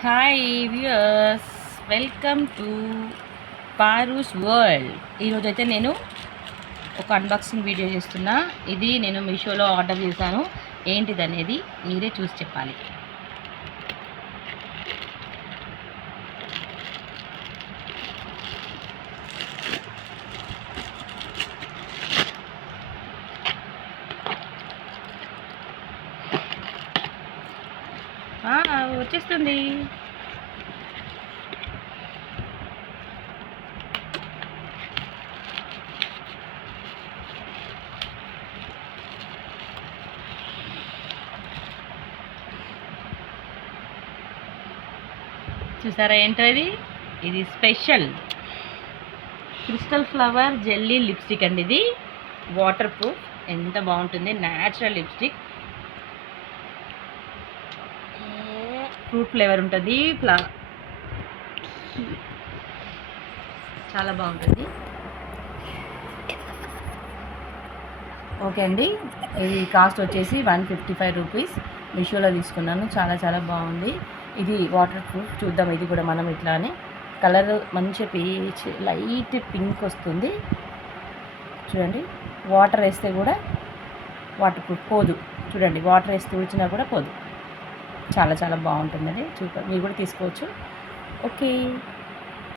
Hi viewers, welcome to Paaru's world. ఈరోజైతే నేను ఒక అన్బాక్సింగ్ వీడియో చేస్తున్నా. ఇది నేను మీషోలో ఆర్డర్ చేశాను. ఏంటిది అనేది మీరే చూసి చెప్పాలి. వచ్చేస్తుంది. చూసారా ఏంటో ఇది special crystal flower jelly lipstick అండి. ఇది వాటర్ ప్రూఫ్, ఎంత బాగుంటుంది. న్యాచురల్ లిప్స్టిక్, ఫ్రూట్ ఫ్లేవర్ ఉంటుంది. చాలా బాగుంటుంది. ఓకే అండి, ఇది కాస్ట్ వచ్చేసి 155 రూపీస్. మీషోలో తీసుకున్నాను. చాలా చాలా బాగుంది. ఇది వాటర్ ప్రూఫ్. చూద్దాం ఇది కూడా మనం ఇట్లానే. కలర్ మంచి పీచ్ లైట్ పింక్ వస్తుంది. చూడండి, వాటర్ వేస్తే కూడా వాటర్ ప్రూఫ్ పోదు. చూడండి, వాటర్ వేసి తుడిచినా కూడా పోదు. చాలా చాలా బాగుంటుందండి. మీరు కూడా తీసుకోవచ్చు. ఓకే.